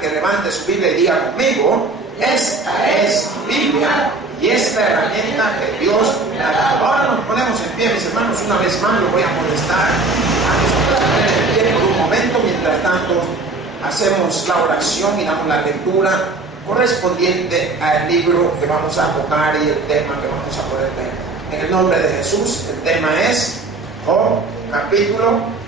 Que levante su Biblia y diga conmigo: esta es Biblia y esta herramienta que Dios me ha dado. Ahora nos ponemos en pie, mis hermanos. Una vez más los voy a molestar a que se puedan poner en pie por un momento. Mientras tanto hacemos la oración y damos la lectura correspondiente al libro que vamos a tocar y el tema que vamos a poder ver. En el nombre de Jesús, el tema es Job, capítulo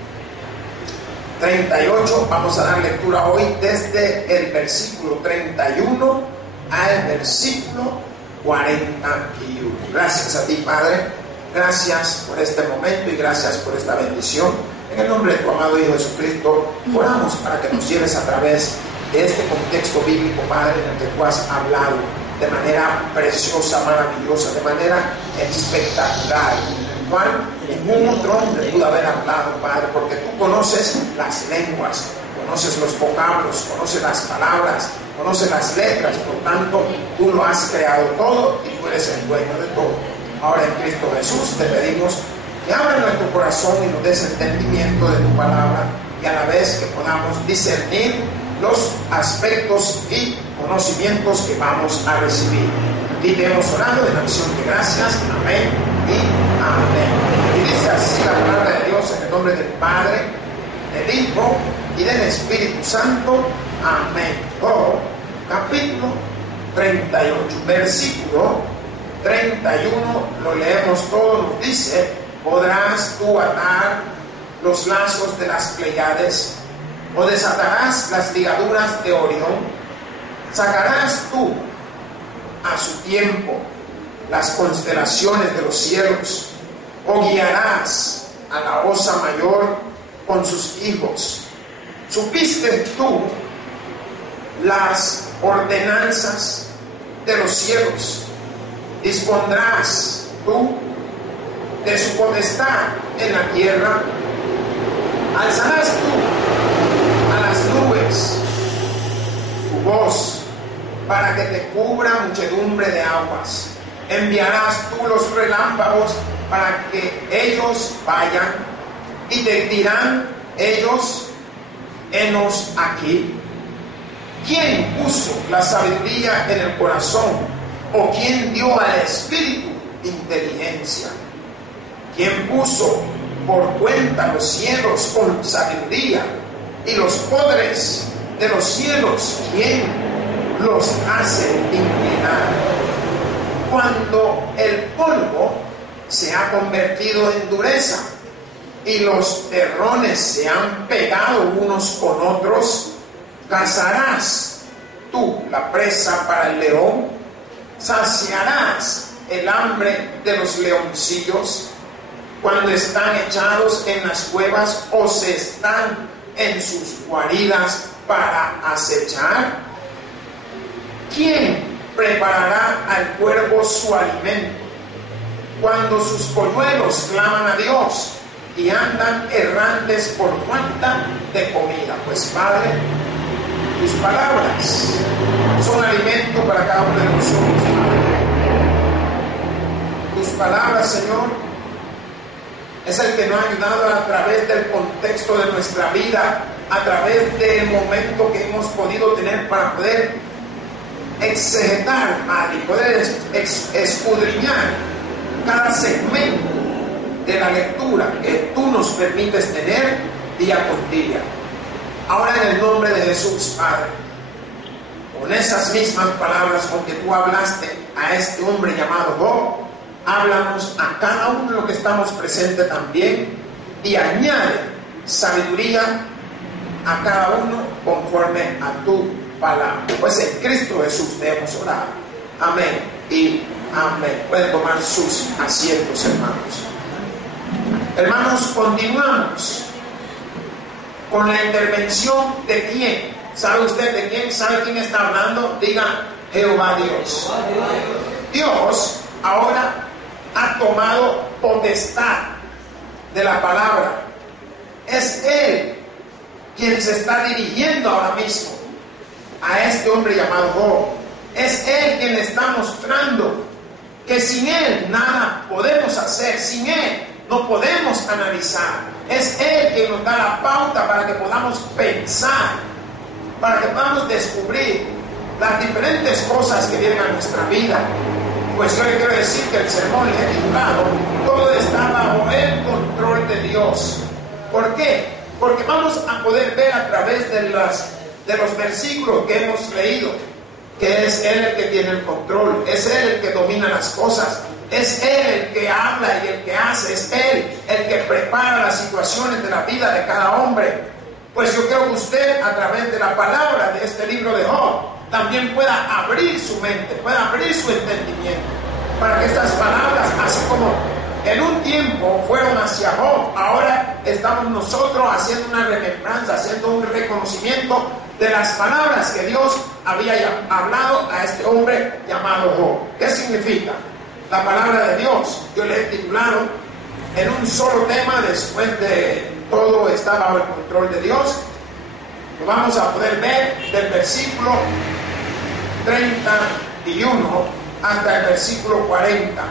38. Vamos a dar lectura hoy desde el versículo 31 al versículo 41. Gracias a ti, Padre. Gracias por este momento y gracias por esta bendición. En el nombre de tu amado Hijo Jesucristo, oramos para que nos lleves a través de este contexto bíblico, Padre, en el que tú has hablado de manera preciosa, maravillosa, de manera espectacular, en el cual ningún otro hombre pudo haber hablado, Padre, porque tú conoces las lenguas, conoces los vocablos, conoces las palabras, conoces las letras. Por tanto, tú lo has creado todo y tú eres el dueño de todo. Ahora, en Cristo Jesús te pedimos que abra nuestro corazón y nos des entendimiento de tu palabra, y a la vez que podamos discernir los aspectos y conocimientos que vamos a recibir. Y te hemos orado en acción de gracias. Amén y amén. Y dice así la palabra de Dios, en el nombre del Padre, del Hijo y del Espíritu Santo. Amén. Job, capítulo 38, versículo 31, lo leemos todo. Nos dice: ¿podrás tú atar los lazos de las Pleiades, o desatarás las ligaduras de Orión? ¿Sacarás tú a su tiempo las constelaciones de los cielos, o guiarás a la osa mayor con sus hijos? ¿Supiste tú las ordenanzas de los cielos? ¿Dispondrás tú de su potestad en la tierra? ¿Alzarás tú a las nubes tu voz para que te cubra muchedumbre de aguas? ¿Enviarás tú los relámpagos para que ellos vayan? Y te dirán ellos: henos aquí. ¿Quién puso la sabiduría en el corazón? ¿O quién dio al espíritu inteligencia? ¿Quién puso por cuenta los cielos con sabiduría, y los poderes de los cielos, quién los hace inclinar? Cuando el polvo se ha convertido en dureza y los terrones se han pegado unos con otros, ¿cazarás tú la presa para el león? ¿Saciarás el hambre de los leoncillos cuando están echados en las cuevas o se están en sus guaridas para acechar? ¿Quién preparará al cuervo su alimento cuando sus polluelos claman a Dios y andan errantes por falta de comida? Pues, Padre, tus palabras son alimento para cada uno de nosotros. Tus palabras, Señor, es el que nos ha ayudado a través del contexto de nuestra vida, a través del momento que hemos podido tener para poder exegetar, Padre, y poder escudriñar cada segmento de la lectura que tú nos permites tener día con día. Ahora, en el nombre de Jesús, Padre, con esas mismas palabras con que tú hablaste a este hombre llamado Job, háblanos a cada uno de los que estamos presentes también, y añade sabiduría a cada uno conforme a tu palabra. Pues en Cristo Jesús te hemos orado. Amén y amén. Pueden tomar sus asientos, hermanos. Hermanos, continuamos con la intervención de quién. ¿Sabe usted de quién? ¿Sabe quién está hablando? Diga: Jehová Dios. Dios ahora ha tomado potestad de la palabra. Es Él quien se está dirigiendo ahora mismo a este hombre llamado Job. Es Él quien está mostrando que sin Él nada podemos hacer, sin Él no podemos analizar. Es Él quien nos da la pauta para que podamos pensar para que podamos descubrir las diferentes cosas que vienen a nuestra vida. Pues yo le quiero decir que el sermón le he titulado todo está bajo el control de Dios. ¿Por qué? Porque vamos a poder ver a través de los versículos que hemos leído que es Él el que tiene el control, es Él el que domina las cosas, es Él el que habla y el que hace, es Él el que prepara las situaciones de la vida de cada hombre. Pues yo quiero que usted, a través de la palabra de este libro de Job, también pueda abrir su mente, pueda abrir su entendimiento, para que estas palabras, así como en un tiempo fueron hacia Job, ahora estamos nosotros haciendo una remembranza, haciendo un reconocimiento de las palabras que Dios había hablado a este hombre llamado Job. ¿Qué significa? La palabra de Dios, yo le he titulado en un solo tema, después de todo está bajo el control de Dios. Lo vamos a poder ver del versículo 31 hasta el versículo 40.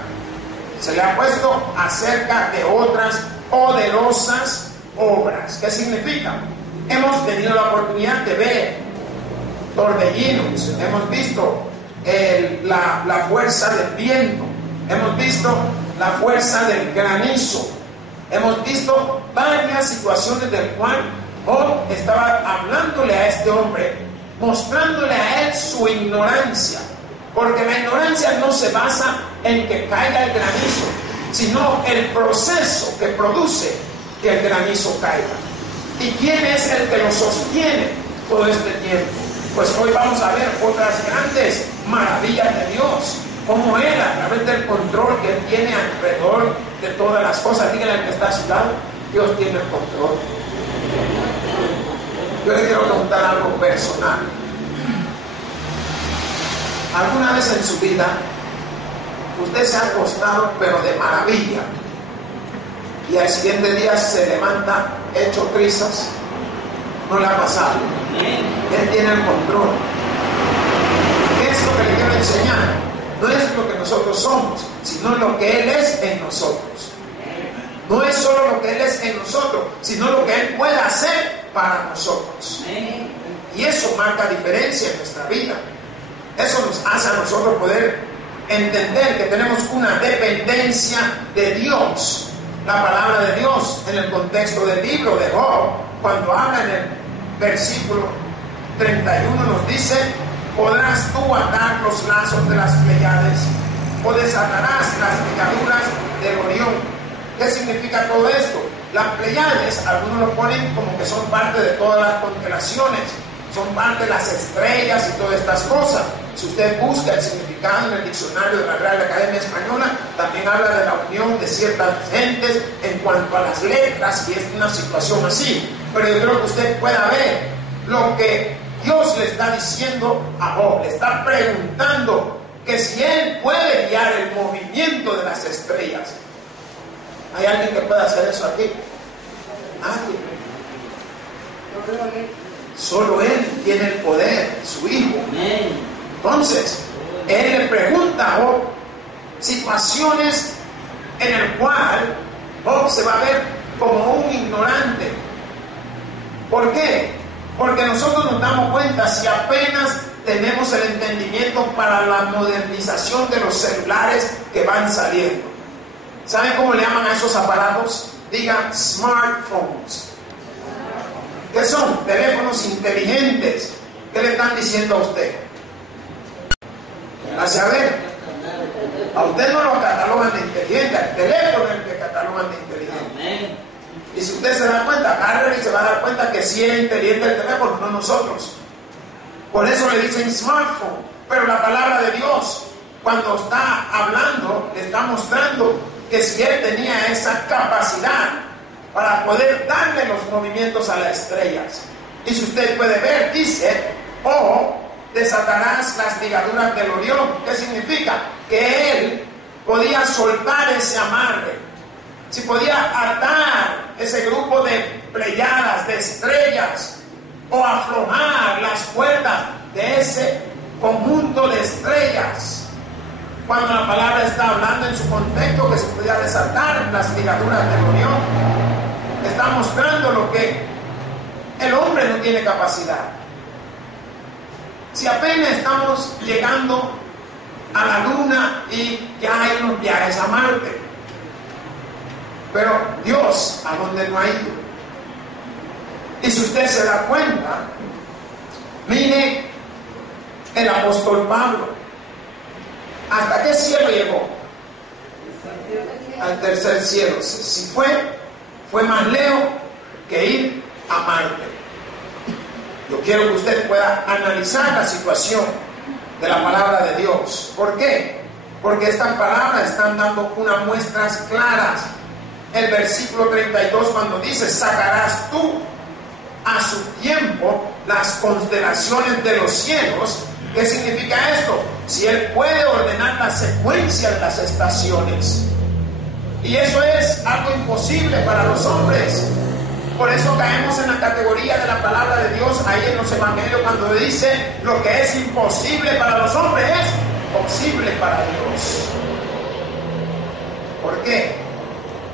Se le ha puesto acerca de otras poderosas obras. ¿Qué significa? Hemos tenido la oportunidad de ver torbellinos, hemos visto la fuerza del viento, hemos visto la fuerza del granizo, hemos visto varias situaciones del cual Job estaba hablándole a este hombre, mostrándole a él su ignorancia, porque la ignorancia no se basa en que caiga el granizo, sino el proceso que produce que el granizo caiga. ¿Y quién es el que lo sostiene todo este tiempo? Pues hoy vamos a ver otras grandes maravillas de Dios, como Él, a través del control que Él tiene alrededor de todas las cosas. Díganle al que está a su lado, Dios tiene el control. Yo le quiero preguntar algo personal. ¿Alguna vez en su vida usted se ha acostado pero de maravilla y al siguiente día se levanta hecho trizas? No le ha pasado. Él tiene el control. ¿Qué es lo que le quiero enseñar? No es lo que nosotros somos, sino lo que Él es en nosotros. No es solo lo que Él es en nosotros, sino lo que Él puede hacer para nosotros. Y eso marca diferencia en nuestra vida. Eso nos hace a nosotros poder entender que tenemos una dependencia de Dios. La palabra de Dios en el contexto del libro de Job, cuando habla en el versículo 31, nos dice: podrás tú atar los lazos de las Pleiades, o desatarás las ligaduras del Orión. ¿Qué significa todo esto? Las Pleiades, algunos lo ponen como que son parte de todas las constelaciones, son parte de las estrellas y todas estas cosas. Si usted busca el significado en el diccionario de la Real Academia Española, también habla de la unión de ciertas gentes en cuanto a las letras, y es una situación así. Pero yo creo que usted pueda ver lo que Dios le está diciendo a Job. Le está preguntando que si él puede guiar el movimiento de las estrellas. ¿Hay alguien que pueda hacer eso aquí? ¿Alguien? Solo Él tiene el poder, su Hijo. Entonces, Él le pregunta a Job situaciones en el cual Job se va a ver como un ignorante. ¿Por qué? Porque nosotros nos damos cuenta, si apenas tenemos el entendimiento para la modernización de los celulares que van saliendo. ¿Saben cómo le llaman a esos aparatos? Digan smartphones. ¿Qué son? Teléfonos inteligentes. ¿Qué le están diciendo a usted? Hacia ver, a usted no lo catalogan de inteligente, al teléfono es el que catalogan de inteligente. Y si usted se da cuenta, agarre y se va a dar cuenta que sí es inteligente el teléfono, no nosotros. Por eso le dicen smartphone. Pero la palabra de Dios, cuando está hablando, le está mostrando que si él tenía esa capacidad para poder darle los movimientos a las estrellas. Y si usted puede ver, dice: o desatarás las ligaduras del Orión. ¿Qué significa? Que él podía soltar ese amarre, si podía atar ese grupo de pleyadas, de estrellas, o aflojar las cuerdas de ese conjunto de estrellas. Cuando la palabra está hablando en su contexto que se podía desatar las ligaduras del Orión, está mostrando lo que el hombre no tiene capacidad. Si apenas estamos llegando a la luna y ya hay unos viajes a Marte. Pero Dios, ¿a dónde no ha ido? Y si usted se da cuenta, mire el apóstol Pablo, ¿hasta qué cielo llegó? Al tercer cielo. Si fue más lejos que ir a Marte. Yo quiero que usted pueda analizar la situación de la palabra de Dios. ¿Por qué? Porque estas palabras están dando unas muestras claras. El versículo 32 cuando dice, sacarás tú a su tiempo las constelaciones de los cielos. ¿Qué significa esto? Si Él puede ordenar la secuencia de las estaciones. Y eso es algo imposible para los hombres. Por eso caemos en la categoría de la palabra de Dios ahí en los evangelios cuando dice lo que es imposible para los hombres es posible para Dios. ¿Por qué?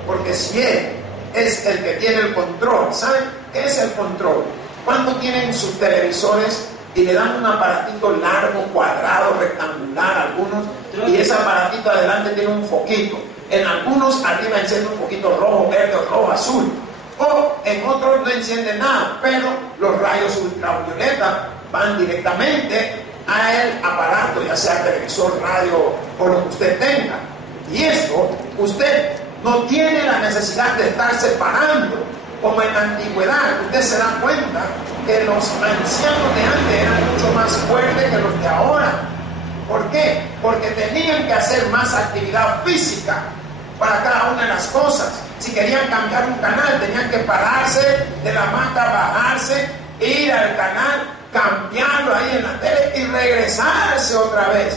Porque si Él es el que tiene el control, ¿saben qué es el control? Cuando tienen sus televisores y le dan un aparatito largo, cuadrado, rectangular, algunos, y ese aparatito adelante tiene un foquito. En algunos arriba enciende un foquito rojo, verde, rojo, azul. O en otros no enciende nada, pero los rayos ultravioleta van directamente al aparato, ya sea televisor, radio o lo que usted tenga. Y eso, usted no tiene la necesidad de estar separando, como en la antigüedad. Usted se da cuenta que los ancianos de antes eran mucho más fuertes que los de ahora. ¿Por qué? Porque tenían que hacer más actividad física para cada una de las cosas. Si querían cambiar un canal, tenían que pararse de la hamaca, bajarse, ir al canal, cambiarlo ahí en la tele y regresarse otra vez.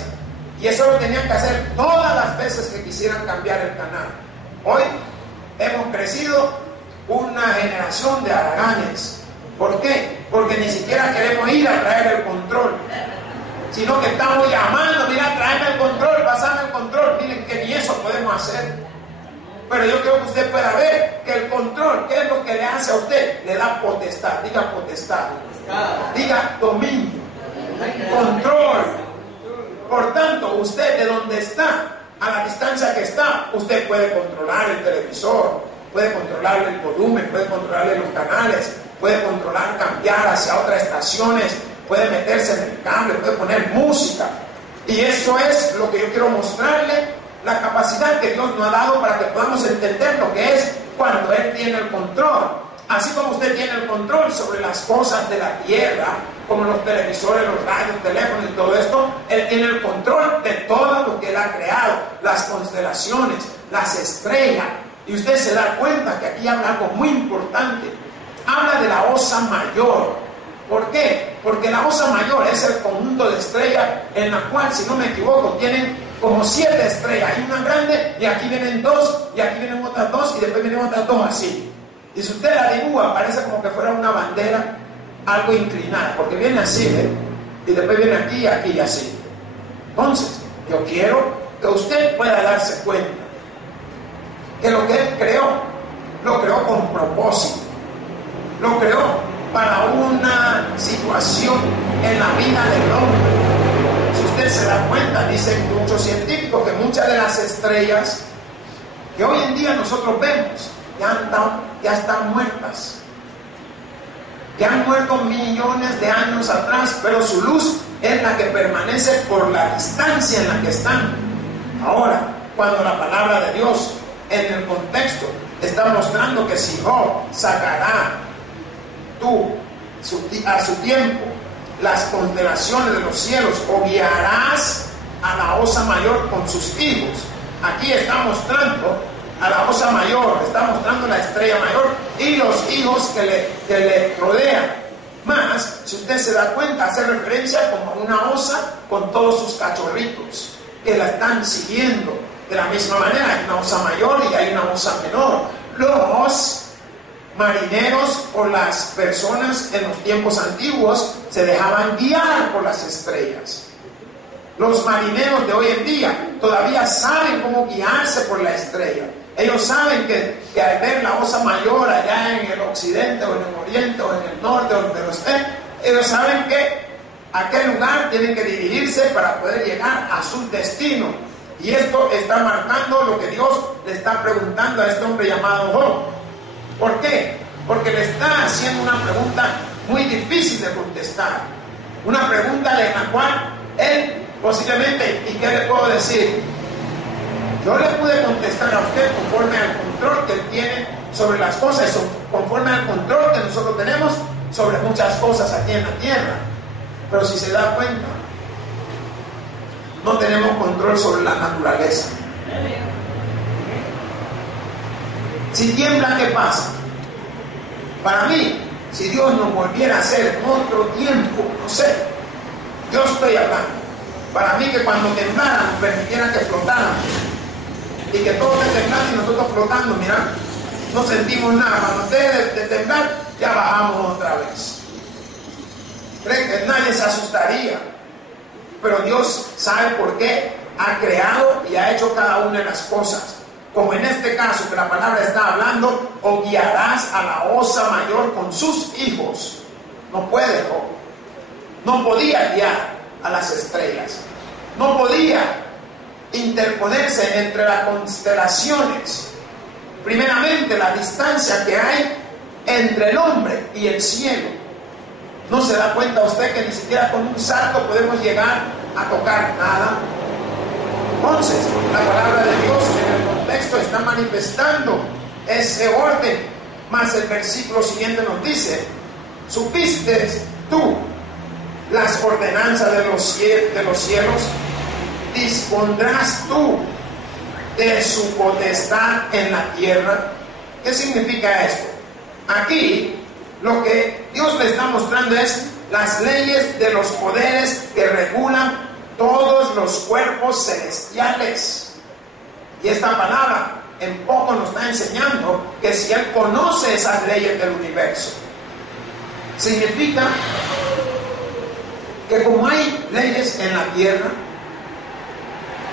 Y eso lo tenían que hacer todas las veces que quisieran cambiar el canal. Hoy hemos crecido una generación de haraganes. ¿Por qué? Porque ni siquiera queremos ir a traer el control, sino que estamos llamando, mira, tráeme el control, pasame el control. Miren que ni eso podemos hacer. Pero yo creo que usted pueda ver que el control, ¿qué es lo que le hace a usted? Le da potestad, diga potestad, diga dominio, control. Por tanto, usted de donde está, a la distancia que está, usted puede controlar el televisor, puede controlar el volumen, puede controlar los canales, puede controlar, cambiar hacia otras estaciones, puede meterse en el cable, puede poner música. Y eso es lo que yo quiero mostrarle, la capacidad que Dios nos ha dado para que podamos entender lo que es cuando Él tiene el control. Así como usted tiene el control sobre las cosas de la tierra, como los televisores, los radios, teléfonos y todo esto, Él tiene el control de todo lo que Él ha creado, las constelaciones, las estrellas. Y usted se da cuenta que aquí habla algo muy importante. Habla de la Osa Mayor. ¿Por qué? Porque la Osa Mayor es el conjunto de estrellas en la cual, si no me equivoco, tienen como 7 estrellas. Hay una grande y aquí vienen 2 y aquí vienen otras 2 y después vienen otras 2 así. Y si usted la dibuja, parece como que fuera una bandera algo inclinada, porque viene así, ¿eh? Y después viene aquí y aquí y así. Entonces, yo quiero que usted pueda darse cuenta que lo que Él creó, lo creó con propósito. Lo creó para una situación en la vida del hombre. Si usted se da cuenta, dicen muchos científicos que muchas de las estrellas que hoy en día nosotros vemos ya están muertas. Ya han muerto millones de años atrás, pero su luz es la que permanece por la distancia en la que están. Ahora, cuando la palabra de Dios en el contexto está mostrando que si Job sacará a su tiempo las constelaciones de los cielos, o guiarás a la Osa Mayor con sus hijos. Aquí está mostrando a la Osa Mayor, está mostrando la estrella mayor y los hijos que le rodean. Más, si usted se da cuenta, hace referencia como a una osa con todos sus cachorritos que la están siguiendo. De la misma manera, hay una osa mayor y hay una osa menor. Los marineros o las personas en los tiempos antiguos se dejaban guiar por las estrellas. Los marineros de hoy en día todavía saben cómo guiarse por la estrella. Ellos saben que al ver la Osa Mayor allá en el occidente o en el oriente o en el norte o donde lo estén, ellos saben que a qué lugar tienen que dirigirse para poder llegar a su destino. Y esto está marcando lo que Dios le está preguntando a este hombre llamado Job. ¿Por qué? Porque le está haciendo una pregunta muy difícil de contestar. Una pregunta en la cual él posiblemente, ¿y qué le puedo decir? Yo le pude contestar a usted conforme al control que él tiene sobre las cosas, conforme al control que nosotros tenemos sobre muchas cosas aquí en la tierra. Pero si se da cuenta, no tenemos control sobre la naturaleza. Si tiembla, ¿qué pasa? Para mí, si Dios nos volviera a hacer otro tiempo, no sé, yo estoy hablando, para mí que cuando temblara nos permitiera que flotáramos y que todo esté temblando y nosotros flotando, mira, no sentimos nada. Cuando esté de temblar, ya bajamos otra vez. ¿Creen que nadie se asustaría? Pero Dios sabe por qué ha creado y ha hecho cada una de las cosas. Como en este caso que la palabra está hablando, o guiarás a la osa mayor con sus hijos. No puede, no podía guiar a las estrellas. No podía interponerse entre las constelaciones. Primeramente, la distancia que hay entre el hombre y el cielo. ¿No se da cuenta usted que ni siquiera con un salto podemos llegar a tocar nada? Entonces, la palabra de Dios en el contexto está manifestando ese orden. Más el versículo siguiente nos dice: ¿supiste tú las ordenanzas de los cielos? ¿Dispondrás tú de su potestad en la tierra? ¿Qué significa esto? Aquí lo que Dios le está mostrando es las leyes de los poderes que regulan todos los cuerpos celestiales. Y esta palabra en poco nos está enseñando que si Él conoce esas leyes del universo, significa que como hay leyes en la tierra,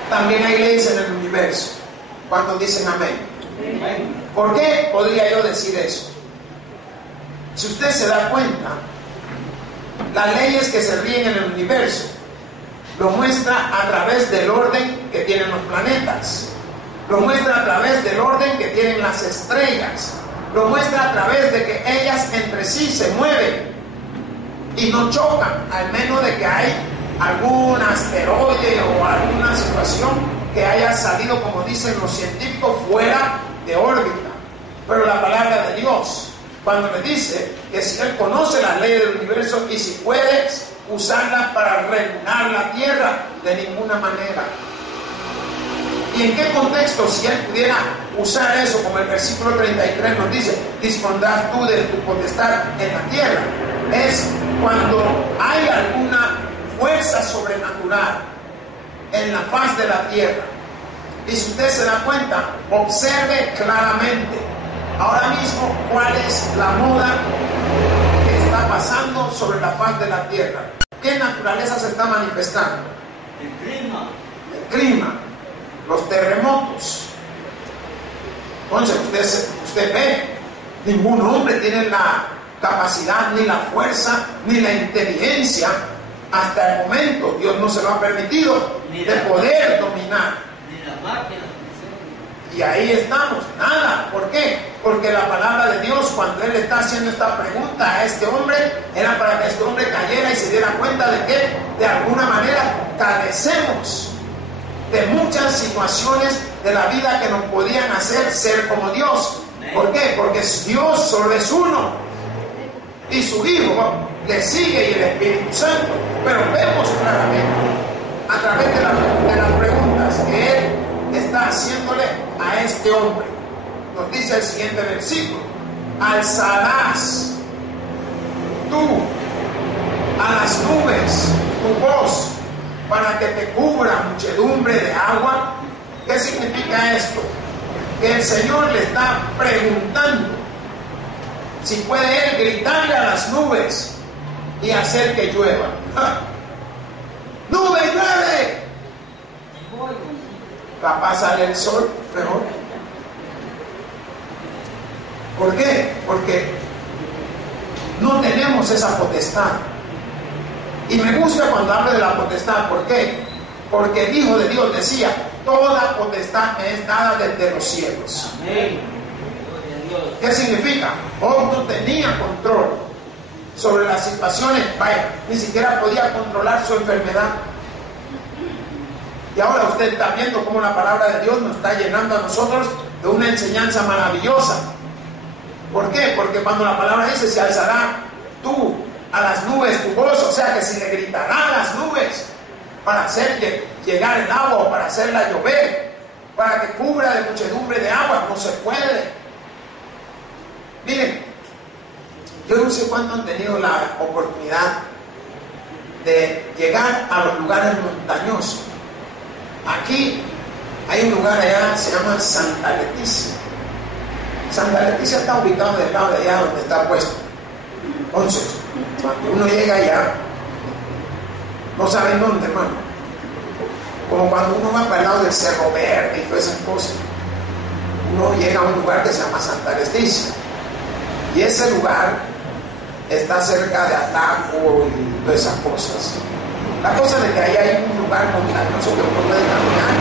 también hay leyes en el universo. ¿Cuántos dicen amén? ¿Por qué podría yo decir eso? Si usted se da cuenta, las leyes que se ríen en el universo lo muestra a través del orden que tienen los planetas, lo muestra a través del orden que tienen las estrellas, lo muestra a través de que ellas entre sí se mueven y no chocan, al menos de que hay algún asteroide o alguna situación que haya salido, como dicen los científicos, fuera de órbita. Pero la palabra de Dios, cuando le dice que si Él conoce las leyes del universo y si puede usarlas para regular la tierra, de ninguna manera. ¿Y en qué contexto? Si Él pudiera usar eso, como el versículo 33 nos dice: dispondrás tú de tu potestad en la tierra, es cuando hay alguna fuerza sobrenatural en la faz de la tierra. Y si usted se da cuenta, observe claramente ahora mismo cuál es la moda que está pasando sobre la faz de la tierra. ¿Qué naturaleza se está manifestando? El clima, los terremotos. Entonces usted ve, ningún hombre tiene la capacidad, ni la fuerza, ni la inteligencia, hasta el momento Dios no se lo ha permitido, de poder dominar. Ni las máquinas. Y ahí estamos, nada. ¿Por qué? Porque la palabra de Dios, cuando Él está haciendo esta pregunta a este hombre, era para que este hombre cayera y se diera cuenta de que de alguna manera carecemos de muchas situaciones de la vida que nos podían hacer ser como Dios. ¿Por qué? Porque Dios solo es uno y su Hijo le sigue, y el Espíritu Santo. Pero vemos claramente a través de las preguntas que Él está haciéndole a este hombre. Nos dice el siguiente versículo: alzarás tú a las nubes tu voz para que te cubra muchedumbre de agua. ¿Qué significa esto? Que el Señor le está preguntando si puede Él gritarle a las nubes y hacer que llueva. ¡Ja! ¡Nube, llueve! Capaz sale el sol mejor. ¿Por qué? Porque no tenemos esa potestad. Y me gusta cuando habla de la potestad. ¿Por qué? Porque el Hijo de Dios decía: toda potestad me es dada desde los cielos. Amén. ¿Qué significa? Job no tenía control sobre las situaciones. Vaya, ni siquiera podía controlar su enfermedad. Y ahora usted está viendo cómo la palabra de Dios nos está llenando a nosotros de una enseñanza maravillosa. ¿Por qué? Porque cuando la palabra dice: se alzará tú a las nubes tu voz, o sea que se le gritará a las nubes para hacer llegar el agua o para hacerla llover, para que cubra de muchedumbre de agua. No se puede. Miren, yo no sé cuándo han tenido la oportunidad de llegar a los lugares montañosos. Aquí hay un lugar allá, se llama Santa Leticia. Santa Leticia está ubicado del lado de allá donde está puesto. Entonces, cuando uno llega allá, no saben dónde, hermano. Como cuando uno va para el lado del Cerro Verde y todas esas cosas. Uno llega a un lugar que se llama Santa Leticia. Y ese lugar está cerca de Ataco y todas esas cosas. La cosa de que ahí hay un lugar montañoso que uno puede caminar,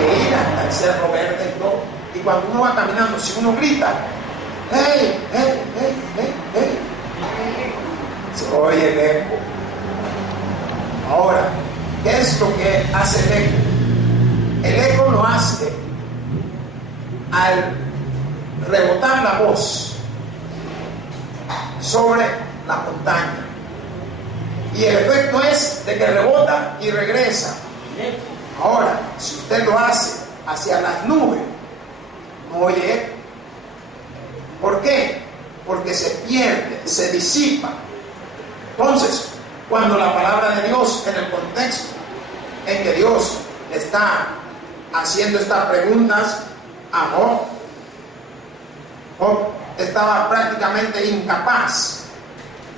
de ir hasta el Cerro Verde y todo. Y cuando uno va caminando, si uno grita: ¡hey, hey, hey, hey, hey!, se oye el eco. Ahora, ¿qué es lo que hace el eco? El eco lo hace al rebotar la voz sobre la montaña. Y el efecto es de que rebota y regresa. Ahora, si usted lo hace hacia las nubes, no oye eco. ¿Por qué? Porque se pierde, se disipa. Entonces, cuando la palabra de Dios, en el contexto en que Dios está haciendo estas preguntas a Job, Job estaba prácticamente incapaz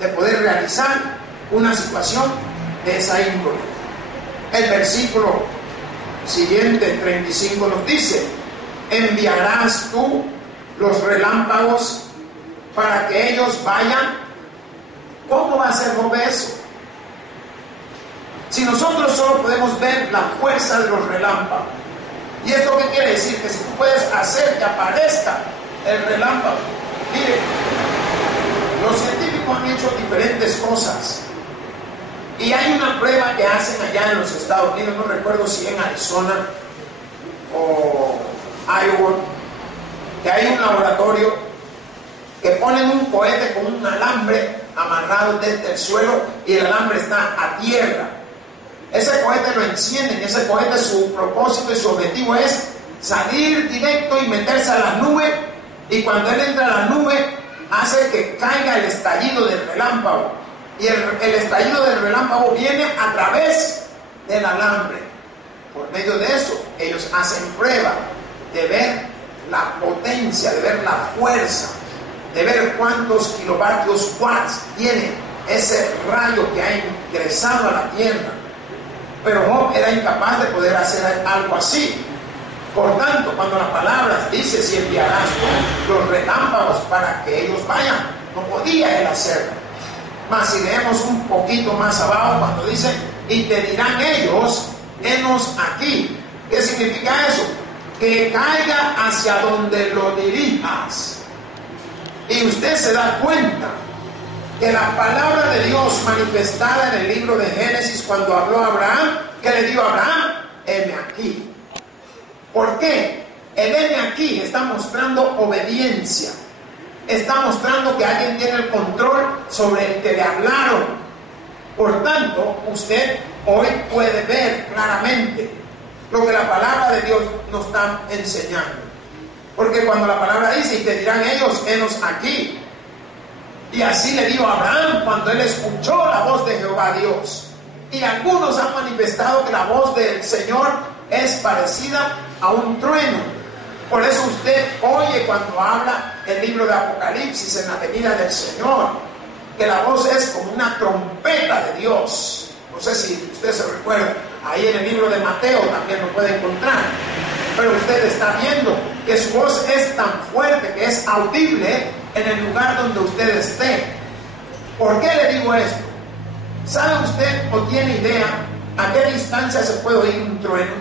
de poder realizar una situación de esa índole. El versículo siguiente, 35, nos dice: ¿enviarás tú los relámpagos para que ellos vayan? ¿Cómo va a ser Job eso? Si nosotros solo podemos ver la fuerza de los relámpagos. ¿Y esto qué quiere decir? Que si tú puedes hacer que aparezca el relámpago. Mire, los científicos han hecho diferentes cosas. Y hay una prueba que hacen allá en los Estados Unidos, no recuerdo si en Arizona o Iowa, que hay un laboratorio que ponen un cohete con un alambre amarrado desde el suelo y el alambre está a tierra. Ese cohete lo encienden, ese cohete, su propósito y su objetivo es salir directo y meterse a las nubes, y cuando él entra a la nube hace que caiga el estallido del relámpago, y el estallido del relámpago viene a través del alambre. Por medio de eso ellos hacen prueba de ver la potencia, de ver la fuerza, de ver cuántos kilovatios watts tiene ese rayo que ha ingresado a la tierra. Pero Job era incapaz de poder hacer algo así. Por tanto, cuando la palabra dice: si enviarás tú los relámpagos para que ellos vayan, no podía él hacerlo. Mas si leemos un poquito más abajo, cuando dice: y te dirán ellos, henos aquí. ¿Qué significa eso? Que caiga hacia donde lo dirijas. Y usted se da cuenta que la palabra de Dios manifestada en el libro de Génesis, cuando habló a Abraham, ¿qué le dijo a Abraham? Heme aquí. ¿Por qué? El heme aquí está mostrando obediencia. Está mostrando que alguien tiene el control sobre el que le hablaron. Por tanto, usted hoy puede ver claramente lo que la palabra de Dios nos está enseñando. Porque cuando la palabra dice: y te dirán ellos, henos aquí. Y así le dijo a Abraham cuando él escuchó la voz de Jehová Dios. Y algunos han manifestado que la voz del Señor es parecida a un trueno. Por eso usted oye cuando habla el libro de Apocalipsis en la venida del Señor, que la voz es como una trompeta de Dios. No sé si usted se recuerda, ahí en el libro de Mateo también lo puede encontrar. Pero usted está viendo que su voz es tan fuerte que es audible en el lugar donde usted esté. ¿Por qué le digo esto? ¿Sabe usted o tiene idea a qué distancia se puede oír un trueno?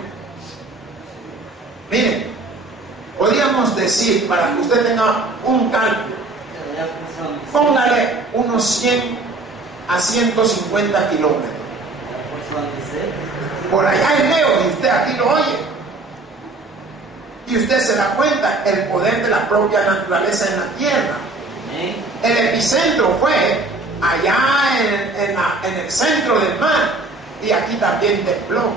Mire, podríamos decir, para que usted tenga un cálculo, póngale unos 100 a 150 kilómetros. Por allá es lejos y usted aquí lo oye. Y usted se da cuenta el poder de la propia naturaleza en la tierra. El epicentro fue allá en el centro del mar, y aquí también tembló.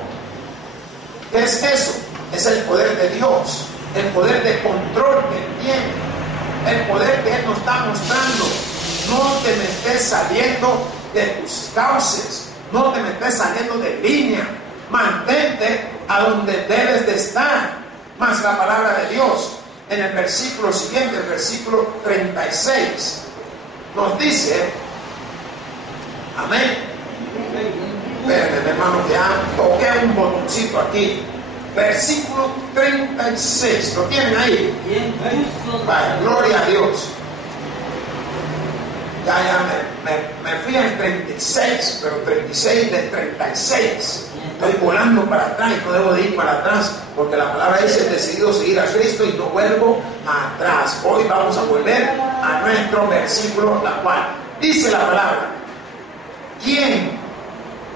¿Qué es eso? Es el poder de Dios, el poder de control que Él tiene, el poder que Él nos está mostrando. No te me estés saliendo de tus cauces, no te me estés saliendo de línea, mantente a donde debes de estar. Más la palabra de Dios en el versículo siguiente, el versículo 36, nos dice, amén. Espérenme, hermano, que ya toqué un botoncito aquí. Versículo 36, ¿lo tienen ahí? Vaya, gloria a Dios. Ya me fui al 36, pero 36 de 36. Estoy volando para atrás y no debo de ir para atrás, porque la palabra dice: he decidido seguir a Cristo y no vuelvo atrás. Hoy vamos a volver a nuestro versículo, la cual dice la palabra: ¿quién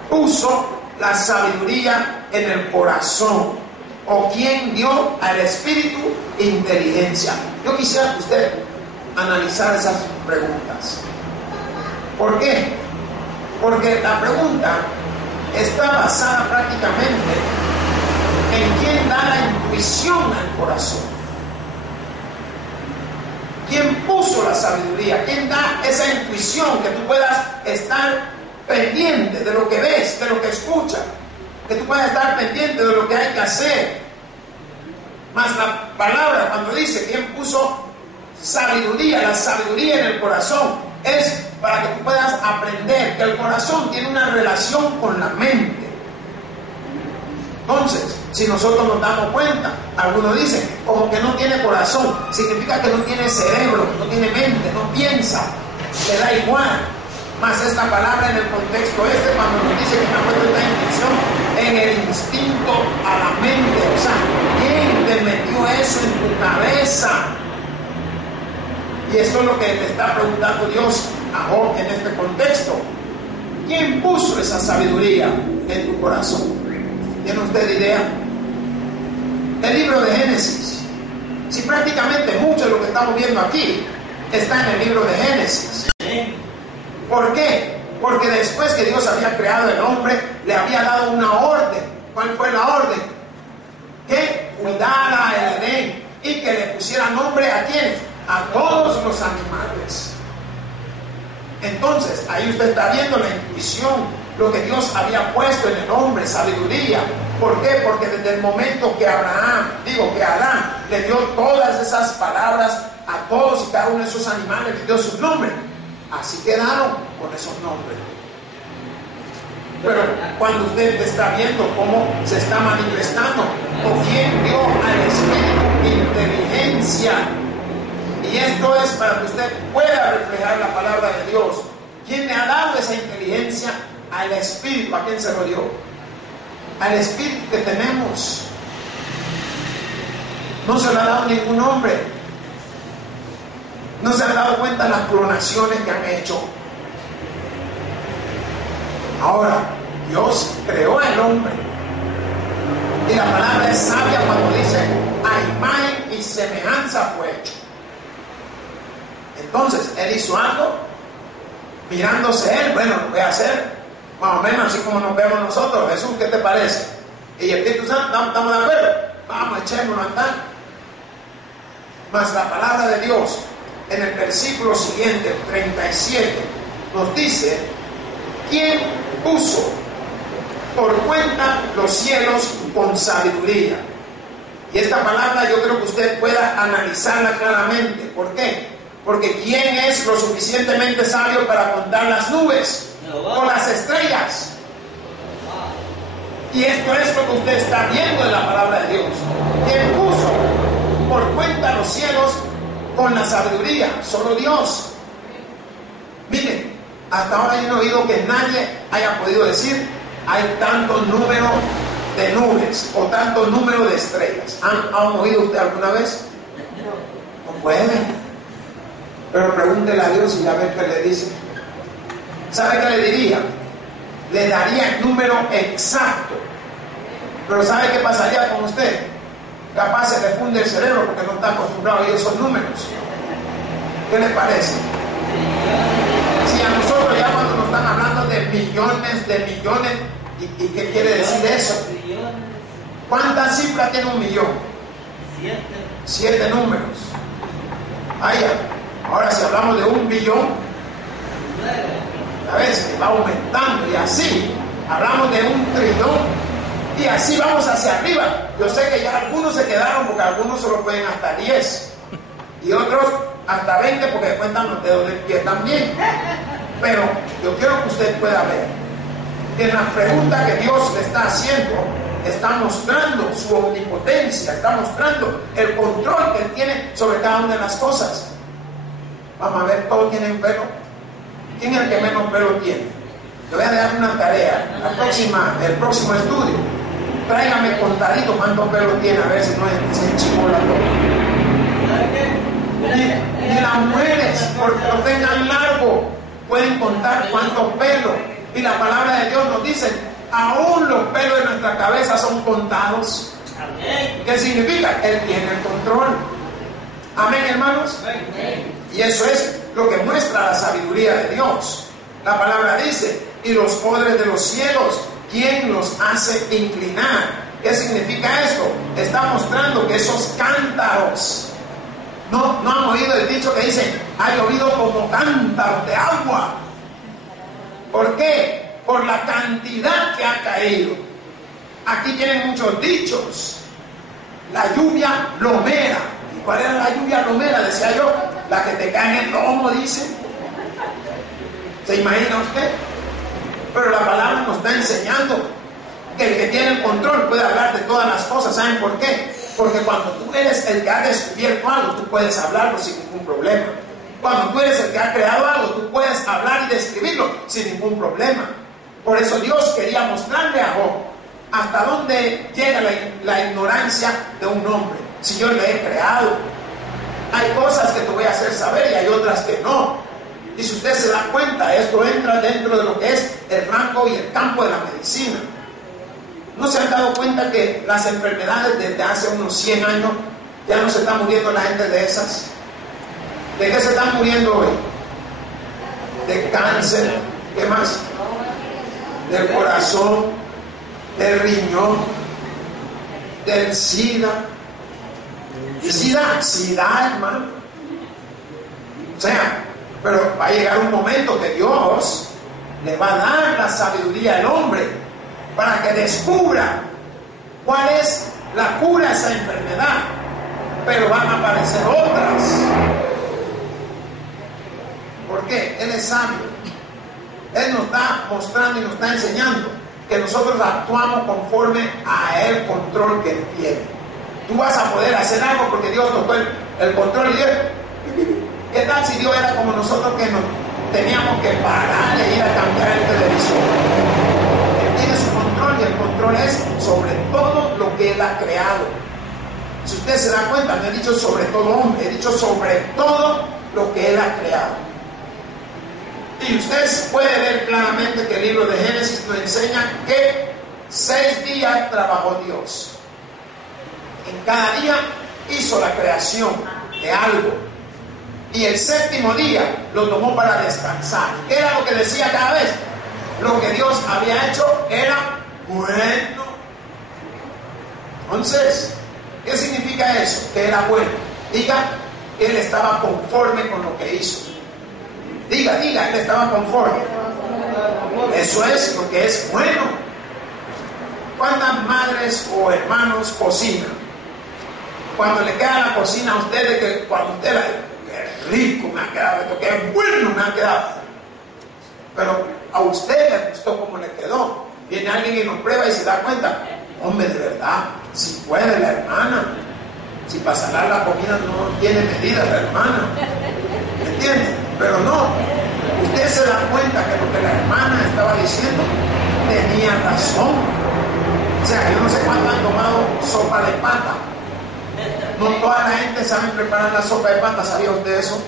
puso la sabiduría en el corazón? ¿O quién dio al espíritu inteligencia? Yo quisiera que usted analizara esas preguntas. ¿Por qué? Porque la pregunta está basada prácticamente en quién da la intuición al corazón. ¿Quién puso la sabiduría? ¿Quién da esa intuición que tú puedas estar pendiente de lo que ves, de lo que escuchas, que tú puedas estar pendiente de lo que hay que hacer? Más la palabra cuando dice quién puso sabiduría, la sabiduría en el corazón, es para que tú puedas aprender que el corazón tiene una relación con la mente. Entonces, si nosotros nos damos cuenta, algunos dicen como que no tiene corazón, significa que no tiene cerebro, no tiene mente, no piensa, le da igual. Más esta palabra en el contexto cuando nos dice que no ha puesto esta intención en el instinto a la mente, o sea, ¿quién te metió eso en tu cabeza? Y eso es lo que le está preguntando Dios a Job en este contexto. ¿Quién puso esa sabiduría en tu corazón? ¿Tiene usted idea? El libro de Génesis, si prácticamente mucho de lo que estamos viendo aquí está en el libro de Génesis. ¿Por qué? Porque después que Dios había creado el hombre, le había dado una orden. ¿Cuál fue la orden? Que cuidara el Edén y que le pusiera nombre ¿a quién? A todos los animales. Entonces, ahí usted está viendo la intuición, lo que Dios había puesto en el hombre, sabiduría. ¿Por qué? Porque desde el momento que Adán le dio todas esas palabras a todos y cada uno de esos animales, le dio sus nombres. Así quedaron con esos nombres. Pero cuando usted está viendo cómo se está manifestando, o quién dio al espíritu inteligencia, y esto es para que usted pueda reflejar la palabra de Dios. ¿Quién le ha dado esa inteligencia? Al espíritu. ¿A quién se lo dio? Al espíritu que tenemos. No se lo ha dado ningún hombre. ¿No se han dado cuenta de las clonaciones que han hecho? Ahora, Dios creó al hombre. Y la palabra es sabia cuando dice: a imagen y semejanza fue hecho. Entonces, Él hizo algo, mirándose Él, bueno, lo voy a hacer más o menos así como nos vemos nosotros. Jesús, ¿qué te parece? Y el Espíritu Santo, ¿estamos de acuerdo? Vamos, echémonos a andar. Mas la palabra de Dios en el versículo siguiente, 37, nos dice: ¿quién puso por cuenta los cielos con sabiduría? Y esta palabra yo creo que usted pueda analizarla claramente. ¿Por qué? Porque ¿quién es lo suficientemente sabio para contar las nubes o las estrellas? Y esto es lo que usted está viendo en la palabra de Dios. ¿Quién puso por cuenta los cielos con la sabiduría? Solo Dios. Miren, Hasta ahora yo no he oído que nadie haya podido decir hay tanto número de nubes o tanto número de estrellas. ¿Han oído usted alguna vez? No pueden. Pero pregúntele a Dios y ya ve qué le dice. ¿Sabe qué le diría? Le daría el número exacto. Pero ¿sabe qué pasaría con usted? Capaz se le funde el cerebro porque no está acostumbrado a oír esos números. ¿Qué le parece? Si a nosotros ya cuando nos están hablando de millones, ¿y qué quiere decir eso? ¿Cuántas cifras tiene un millón? 7 números. Ahora si hablamos de 1 billón, a veces va aumentando y así. Hablamos de 1 trillón y así vamos hacia arriba. Yo sé que ya algunos se quedaron porque algunos solo pueden hasta 10 y otros hasta 20 porque cuentan los dedos del pie también. Pero yo quiero que usted pueda ver que en la pregunta que Dios le está haciendo está mostrando su omnipotencia, está mostrando el control que Él tiene sobre cada una de las cosas. Vamos a ver, ¿todos tienen pelo? ¿Quién es el que menos pelo tiene? Le voy a dar una tarea, el próximo estudio. Tráigame contadito cuánto pelo tiene, a ver si no se enchibola todo. Y las mujeres, porque lo tengan largo, pueden contar cuántos pelos. Y la palabra de Dios nos dice, aún los pelos de nuestra cabeza son contados. ¿Qué significa? Él tiene el control. Amén, hermanos. Y eso es lo que muestra la sabiduría de Dios. La palabra dice, y los poderes de los cielos, ¿quién los hace inclinar? ¿Qué significa esto? Está mostrando que esos cántaros, no han oído el dicho que dice, ha llovido como cántaros de agua. ¿Por qué? Por la cantidad que ha caído. Aquí tienen muchos dichos. La lluvia lomera. ¿Y cuál era la lluvia lomera? Decía yo, la que te cae en el lomo, dice. ¿Se imagina usted? Pero la palabra nos está enseñando que el que tiene el control puede hablar de todas las cosas. ¿Saben por qué? Porque cuando tú eres el que ha descubierto algo, tú puedes hablarlo sin ningún problema. Cuando tú eres el que ha creado algo, tú puedes hablar y describirlo sin ningún problema. Por eso Dios quería mostrarle a Job hasta dónde llega la ignorancia de un hombre. Si yo le he creado, hay cosas que te voy a hacer saber y hay otras que no. Y si usted se da cuenta, esto entra dentro de lo que es el rango y el campo de la medicina. ¿No se han dado cuenta que las enfermedades desde hace unos 100 años ya no se está muriendo la gente de esas? ¿De qué se están muriendo hoy? De cáncer, ¿qué más? Del corazón, del riñón, del SIDA. ¿Y SIDA, hermano? O sea, pero va a llegar un momento que Dios le va a dar la sabiduría al hombre para que descubra cuál es la cura a esa enfermedad. Pero van a aparecer otras. ¿Por qué? Él es sabio. Él nos está mostrando y nos está enseñando que nosotros actuamos conforme a el control que Él tiene. Tú vas a poder hacer algo porque Dios tocó el control y Dios... ¿Qué tal si Dios era como nosotros que nos teníamos que parar e ir a cambiar el televisor? Él tiene su control y el control es sobre todo lo que Él ha creado. Si usted se da cuenta, no he dicho sobre todo hombre, he dicho sobre todo lo que Él ha creado. Y usted puede ver claramente que el libro de Génesis nos enseña que 6 días trabajó Dios. En cada día hizo la creación de algo. Y el 7º día lo tomó para descansar. ¿Qué era lo que decía cada vez? Lo que Dios había hecho era bueno. Entonces, ¿qué significa eso? Que era bueno. Diga, Él estaba conforme con lo que hizo. Diga, Él estaba conforme. Eso es lo que es bueno. ¿Cuántas madres o hermanos cocinan? Cuando le queda la cocina a ustedes, que cuando usted la... ¡Qué rico me ha quedado esto! ¡Qué bueno me ha quedado! Pero a usted le gustó como le quedó. Viene alguien y nos prueba y se da cuenta. Hombre, de verdad, si puede la hermana. Si para salar la comida no tiene medida la hermana. ¿Me entiende? Pero no. Usted se da cuenta que lo que la hermana estaba diciendo tenía razón. O sea, yo no sé cuánto han tomado sopa de pata. No toda la gente sabe preparar la sopa de pata, ¿sabía usted eso?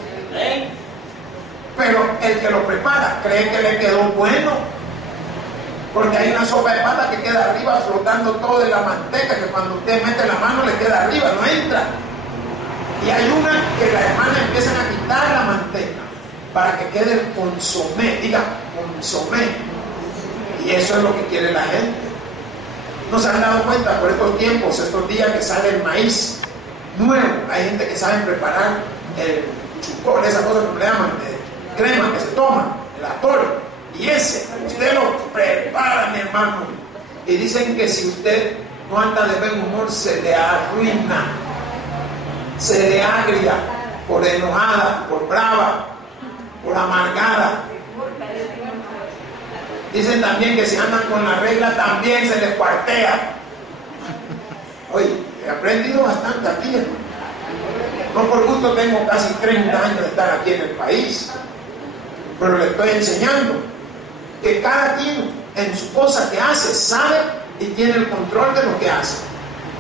Pero el que lo prepara cree que le quedó bueno, porque hay una sopa de pata que queda arriba flotando todo de la manteca, que cuando usted mete la mano le queda arriba, no entra. Y hay una que la hermana empiezan a quitar la manteca para que quede el consomé, diga consomé. Y eso es lo que quiere la gente. ¿No se han dado cuenta por estos tiempos, estos días que sale el maíz nuevo? Hay gente que sabe preparar el chucol, esa cosa que le llaman de crema que se toma, el atole. Y ese, usted lo prepara, mi hermano. Y dicen que si usted no anda de buen humor, se le arruina, se le agria, por enojada, por brava, por amargada. Dicen también que si andan con la regla, también se les cuartea. Oye, he aprendido bastante aquí, hermano. No por gusto tengo casi 30 años de estar aquí en el país, pero le estoy enseñando que cada quien en su cosa que hace sabe y tiene el control de lo que hace.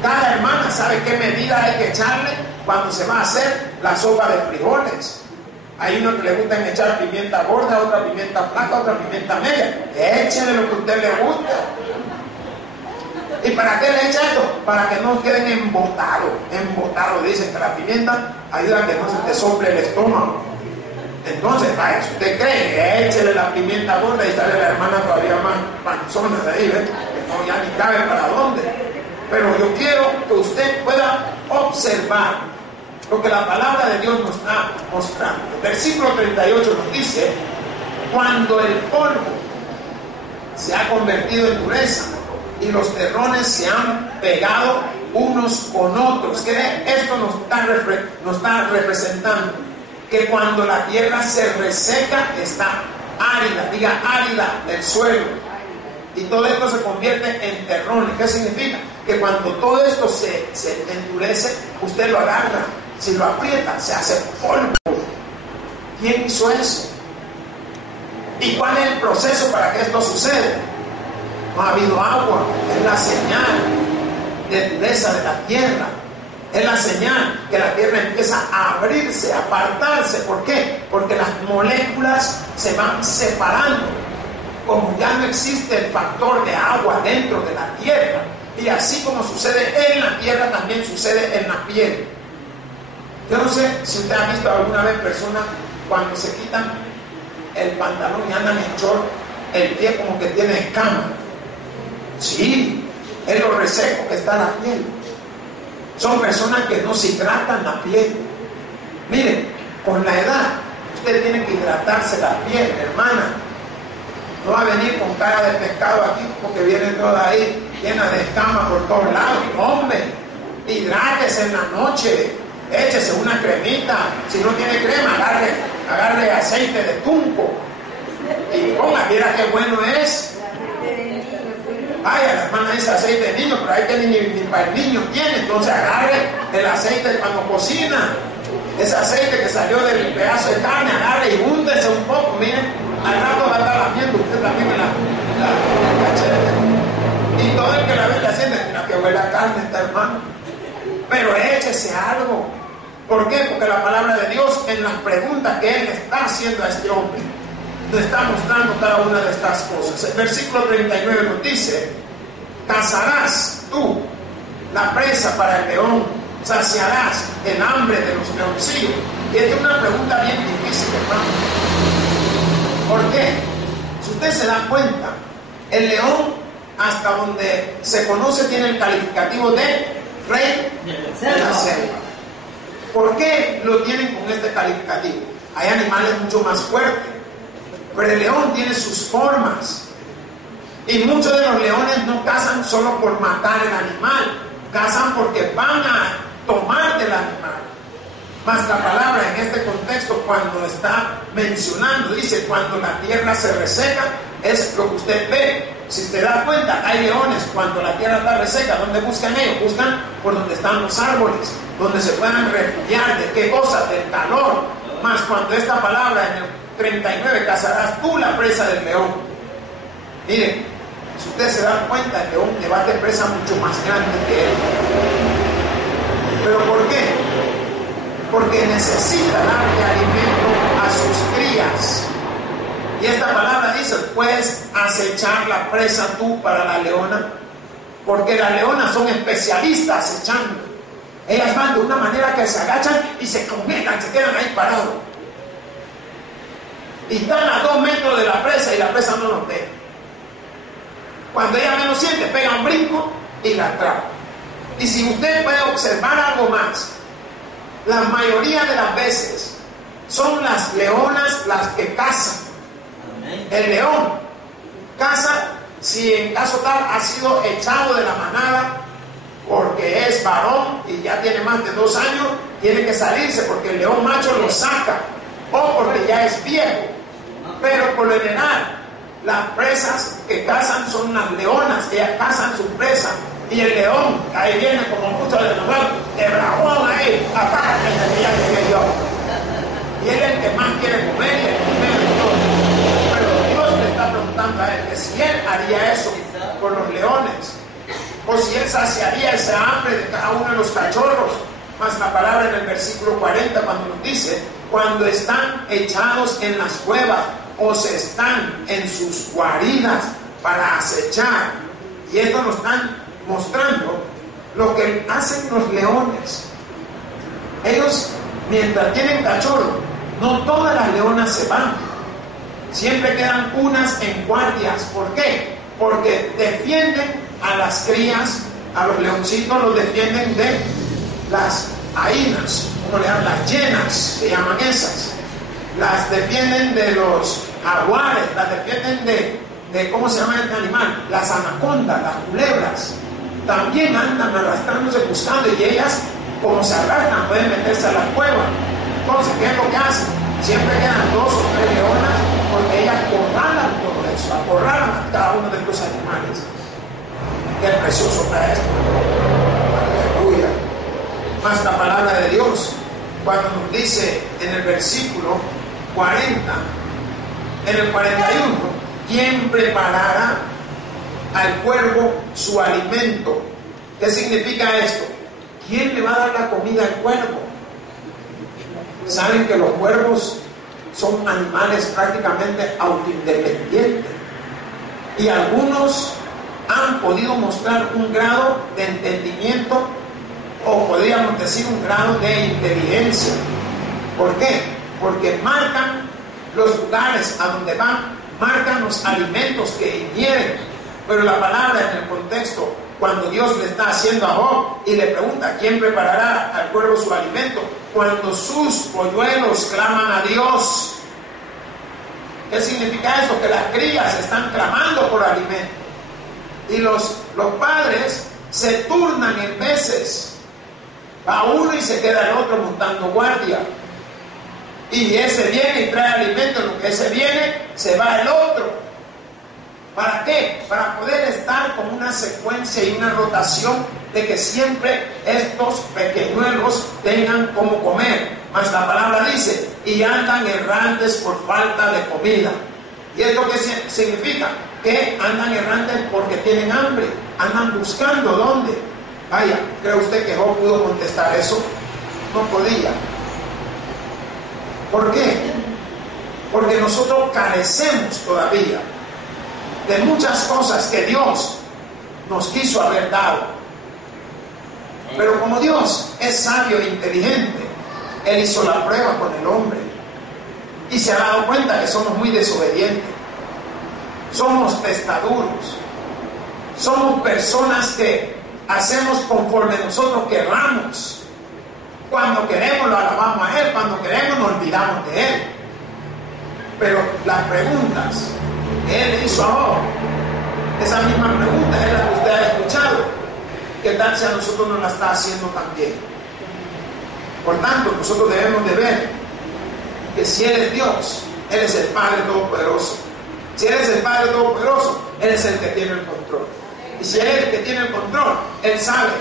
Cada hermana sabe qué medida hay que echarle cuando se va a hacer la sopa de frijoles. Hay uno que le gusta echar pimienta gorda, otra pimienta flaca, otra pimienta media. Échele lo que a usted le guste. ¿Y para qué le echa esto? Para que no queden embotados. Embotados, dicen que la pimienta ayuda a que no se te sople el estómago. Entonces, vaya, si usted cree, échele la pimienta gorda y sale la hermana todavía más panzona de ahí, ¿ves? Que no, ya ni cabe para dónde. Pero yo quiero que usted pueda observar lo que la palabra de Dios nos está mostrando. El versículo 38 nos dice: cuando el polvo se ha convertido en dureza y los terrones se han pegado unos con otros. ¿Qué esto nos está representando? Que cuando la tierra se reseca, está árida, diga árida el suelo, y todo esto se convierte en terrones. ¿Qué significa? Que cuando todo esto se endurece, usted lo agarra, si lo aprieta, se hace polvo. ¿Quién hizo eso? ¿Y cuál es el proceso para que esto suceda? No ha habido agua, es la señal de dureza de la tierra. Es la señal que la tierra empieza a abrirse, a apartarse. ¿Por qué? Porque las moléculas se van separando. Como ya no existe el factor de agua dentro de la tierra, y así como sucede en la tierra, también sucede en la piel. Yo no sé si usted ha visto alguna vez personas cuando se quitan el pantalón y andan en short, el pie como que tiene escamas. Sí, es lo reseco que está la piel. Son personas que no se hidratan la piel. Miren, con la edad, usted tiene que hidratarse la piel, hermana. No va a venir con cara de pescado aquí porque viene toda ahí llena de escamas por todos lados. Hombre, hidrátese en la noche, échese una cremita. Si no tiene crema, agarre aceite de tunco y ponga, mira qué bueno es. Vaya, la hermana dice aceite de niño, pero hay que ni para el niño tiene. Entonces agarre el aceite cuando cocina, ese aceite que salió del pedazo de carne, agarre y húndese un poco. Miren, al rato va a estar lamiendo usted también en la cachete. Y todo el que la ve le haciendo, mira que huele a carne esta hermana. Pero échese algo. ¿Por qué? Porque la palabra de Dios, en las preguntas que Él está haciendo a este hombre, nos está mostrando cada una de estas cosas. El versículo 39 nos dice: cazarás tú la presa para el león, saciarás el hambre de los leoncillos. Y esta es una pregunta bien difícil, hermano. ¿Por qué? Si usted se da cuenta, el león, hasta donde se conoce, tiene el calificativo de rey de la selva. ¿Por qué lo tienen con este calificativo? Hay animales mucho más fuertes, pero el león tiene sus formas. Y muchos de los leones no cazan solo por matar el animal, cazan porque van a tomar del animal. Mas la palabra en este contexto, cuando está mencionando, dice cuando la tierra se reseca, es lo que usted ve. Si usted da cuenta, hay leones cuando la tierra está reseca. ¿Dónde buscan ellos? Buscan por donde están los árboles, donde se puedan refugiar. ¿De qué cosa? Del calor. Mas cuando esta palabra en el 39, cazarás tú la presa del león. Miren, si ustedes se dan cuenta, el león le bate presa mucho más grande que él. ¿Pero por qué? Porque necesita darle alimento a sus crías. Y esta palabra dice, puedes acechar la presa tú para la leona, porque las leonas son especialistas acechando. Ellas van de una manera que se agachan y se conectan, se quedan ahí parados. Y están a 2 metros de la presa y la presa no los ve. Cuando ella menos siente, pega un brinco y la atrapa. Y si usted puede observar algo más, la mayoría de las veces son las leonas las que cazan. El león caza si en caso tal ha sido echado de la manada porque es varón y ya tiene más de 2 años, tiene que salirse porque el león macho lo saca, o porque ya es viejo. Pero por lo general, las presas que cazan son las leonas, ellas cazan su presa, y el león ahí viene como mucho de nosotros, de bravón ahí, apárate que ya llegué yo. Y él es el que más quiere comer y el primero de todo. Pero Dios le está preguntando a él que si él haría eso por los leones, o si él saciaría esa hambre de cada uno de los cachorros. Más la palabra en el versículo 40 cuando nos dice, cuando están echados en las cuevas o se están en sus guaridas para acechar. Y esto nos están mostrando lo que hacen los leones. Ellos, mientras tienen cachorros, no todas las leonas se van, siempre quedan unas en guardias. ¿Por qué? Porque defienden a las crías, a los leoncitos los defienden de las hainas, como le llaman, las hienas, se llaman esas. Las defienden de los jaguares, las defienden de ¿cómo se llama este animal? Las anacondas, las culebras. También andan arrastrándose buscando, y ellas, como se arrastran, pueden meterse a la cueva. Entonces, ¿qué es lo que hacen? Siempre quedan 2 o 3 leonas, porque ellas acorralan todo eso, acorralan a cada uno de estos animales. Qué precioso para esto. Aleluya. Más la palabra de Dios, cuando nos dice en el versículo 40, en el 41, ¿quién preparará al cuervo su alimento? ¿Qué significa esto? ¿Quién le va a dar la comida al cuervo? Saben que los cuervos son animales prácticamente autoindependientes, y algunos han podido mostrar un grado de entendimiento, o podríamos decir un grado de inteligencia. ¿Por qué? Porque marcan los lugares a donde van, marcan los alimentos que ingieren. Pero la palabra en el contexto, cuando Dios le está haciendo a Job y le pregunta quién preparará al cuervo su alimento, cuando sus polluelos claman a Dios. ¿Qué significa eso? Que las crías están clamando por alimento. Y los padres se turnan en veces. Va uno y se queda el otro montando guardia. Y ese viene y trae alimento. En lo que ese viene, se va el otro. ¿Para qué? Para poder estar con una secuencia y una rotación de que siempre estos pequeñuelos tengan como comer. Mas la palabra dice, y andan errantes por falta de comida. ¿Y esto qué significa? Que andan errantes porque tienen hambre, andan buscando dónde. Vaya, ¿cree usted que Job pudo contestar eso? No podía. ¿Por qué? Porque nosotros carecemos todavía de muchas cosas que Dios nos quiso haber dado. Pero como Dios es sabio e inteligente, Él hizo la prueba con el hombre y se ha dado cuenta que somos muy desobedientes, somos testaduros, somos personas que hacemos conforme nosotros querramos. Cuando queremos lo alabamos a Él, cuando queremos nos olvidamos de Él. Pero las preguntas que Él hizo a Job, esa misma pregunta es la que usted ha escuchado. ¿Qué tal si a nosotros nos la está haciendo también? Por tanto, nosotros debemos de ver que si Él es Dios, Él es el Padre Todopoderoso. Si Él es el Padre Todopoderoso, Él es el que tiene el control. Y si Él es el que tiene el control, Él sabe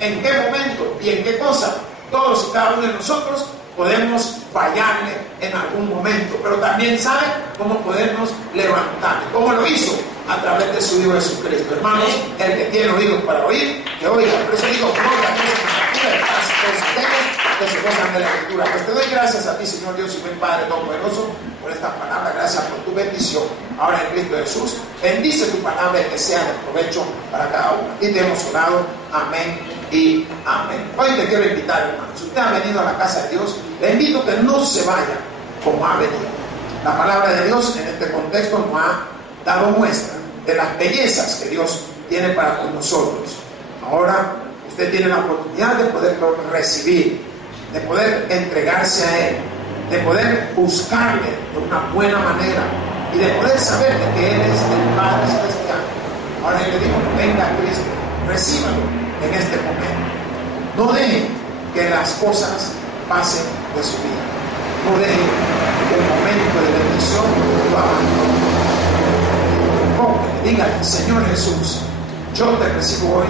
en qué momento y en qué cosa Todos y cada uno de nosotros podemos fallarle en algún momento, pero también sabe cómo podernos levantar. ¿Cómo lo hizo? A través de su Hijo Jesucristo. Hermanos, el que tiene oídos para oír, que oiga. Por eso digo, gloria a Dios que se gozan de la lectura. Pues te doy gracias a ti, Señor Dios y buen Padre Todopoderoso, por esta palabra. Gracias por tu bendición. Ahora en Cristo Jesús, bendice tu palabra y que sea de provecho para cada uno. Y te hemos orado. Amén y amén. Hoy te quiero invitar, hermano. Si usted ha venido a la casa de Dios, le invito a que no se vaya como ha venido. La palabra de Dios en este contexto nos ha dado muestra de las bellezas que Dios tiene para con nosotros. Ahora usted tiene la oportunidad de poderlo recibir, de poder entregarse a Él, de poder buscarle de una buena manera y de poder saber de que Él es el Padre Celestial. Ahora yo le digo, venga a Cristo, recíbalo en este momento. No deje que las cosas pasen de su vida. No deje que el momento de bendición lo abandone. Dígale, Señor Jesús, yo te recibo hoy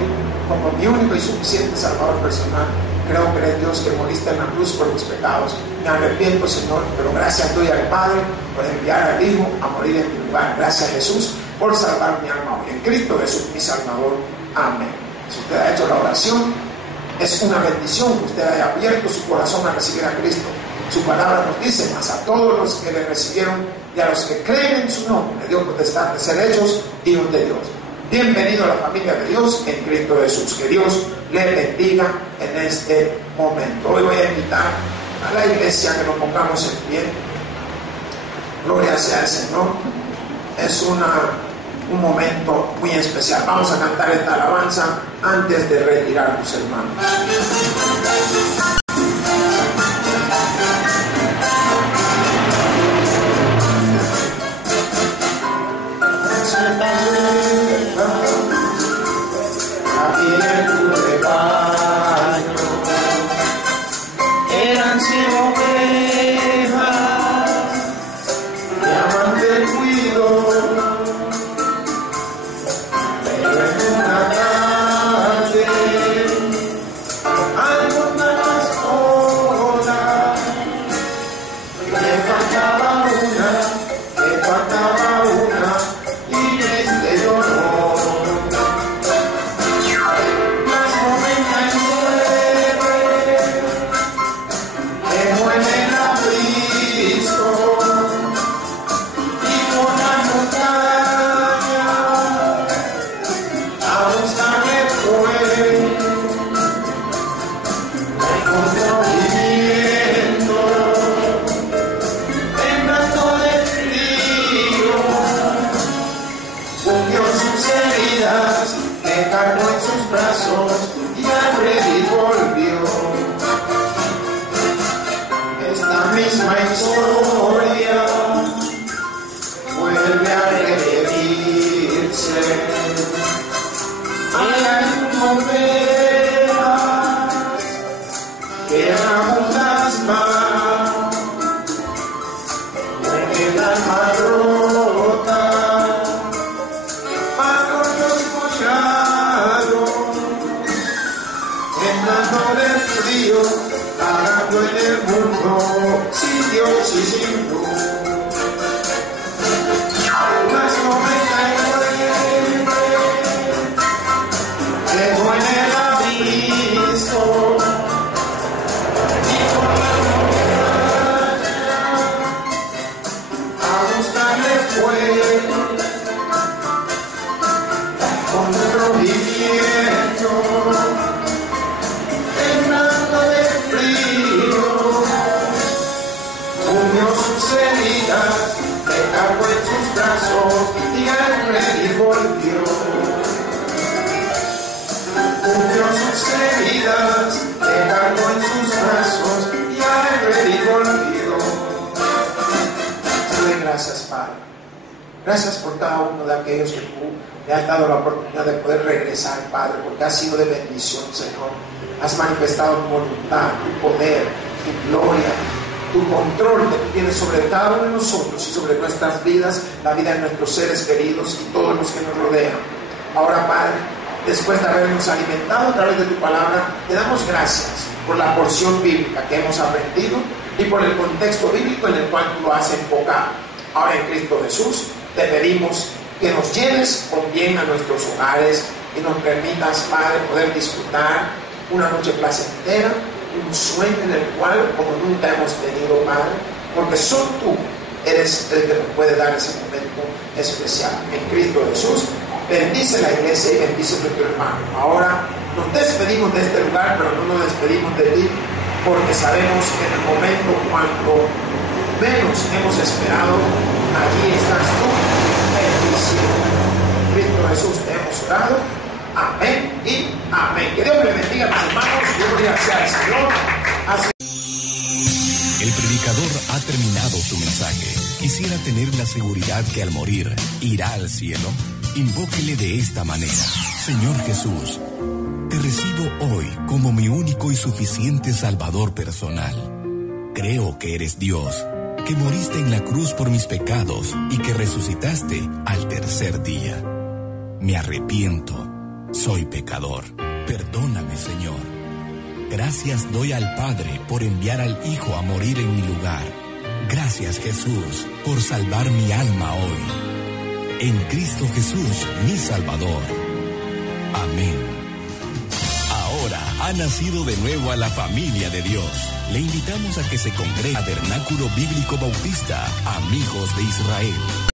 como mi único y suficiente Salvador personal. Creo que eres Dios que moriste en la cruz por mis pecados. Me arrepiento, Señor, pero gracias doy al Padre por enviar al Hijo a morir en mi lugar. Gracias, Jesús, por salvar mi alma hoy. En Cristo Jesús, mi Salvador. Amén. Si usted ha hecho la oración, es una bendición que usted haya abierto su corazón a recibir a Cristo. Su palabra nos dice, mas a todos los que le recibieron y a los que creen en su nombre, le dio potestad de ser hechos hijos de Dios. Bienvenido a la familia de Dios en Cristo Jesús. Que Dios le bendiga en este momento. Hoy voy a invitar a la iglesia que nos pongamos en pie. Gloria sea al Señor. Es un momento muy especial. Vamos a cantar esta alabanza antes de retirarnos, hermanos. Gracias por cada uno de aquellos que tú le has dado la oportunidad de poder regresar, Padre, porque ha sido de bendición, Señor. Has manifestado tu voluntad, tu poder, tu gloria, tu control que tú tienes sobre cada uno de nosotros y sobre nuestras vidas, la vida de nuestros seres queridos y todos los que nos rodean. Ahora, Padre, después de habernos alimentado a través de tu palabra, te damos gracias por la porción bíblica que hemos aprendido y por el contexto bíblico en el cual tú lo has enfocado. Ahora en Cristo Jesús te pedimos que nos lleves con bien a nuestros hogares y nos permitas, Padre, poder disfrutar una noche placentera, un sueño en el cual como nunca hemos tenido, Padre, porque solo tú eres el que nos puede dar ese momento especial. En Cristo Jesús, bendice la iglesia y bendice a nuestro hermano. Ahora nos despedimos de este lugar, pero no nos despedimos de ti, porque sabemos que en el momento cuando menos hemos esperado, allí estás tú, en Cristo Jesús te hemos orado. Amén y amén. Que Dios me bendiga, mis hermanos. Gloria sea al Señor. El predicador ha terminado su mensaje. Quisiera tener la seguridad que al morir irá al cielo. Invóquele de esta manera: Señor Jesús, te recibo hoy como mi único y suficiente Salvador personal. Creo que eres Dios, que moriste en la cruz por mis pecados y que resucitaste al tercer día. Me arrepiento, soy pecador. Perdóname, Señor. Gracias doy al Padre por enviar al Hijo a morir en mi lugar. Gracias, Jesús, por salvar mi alma hoy. En Cristo Jesús, mi Salvador. Amén. Ahora ha nacido de nuevo a la familia de Dios. Le invitamos a que se congregue a Tabernáculo Bíblico Bautista, Amigos de Israel.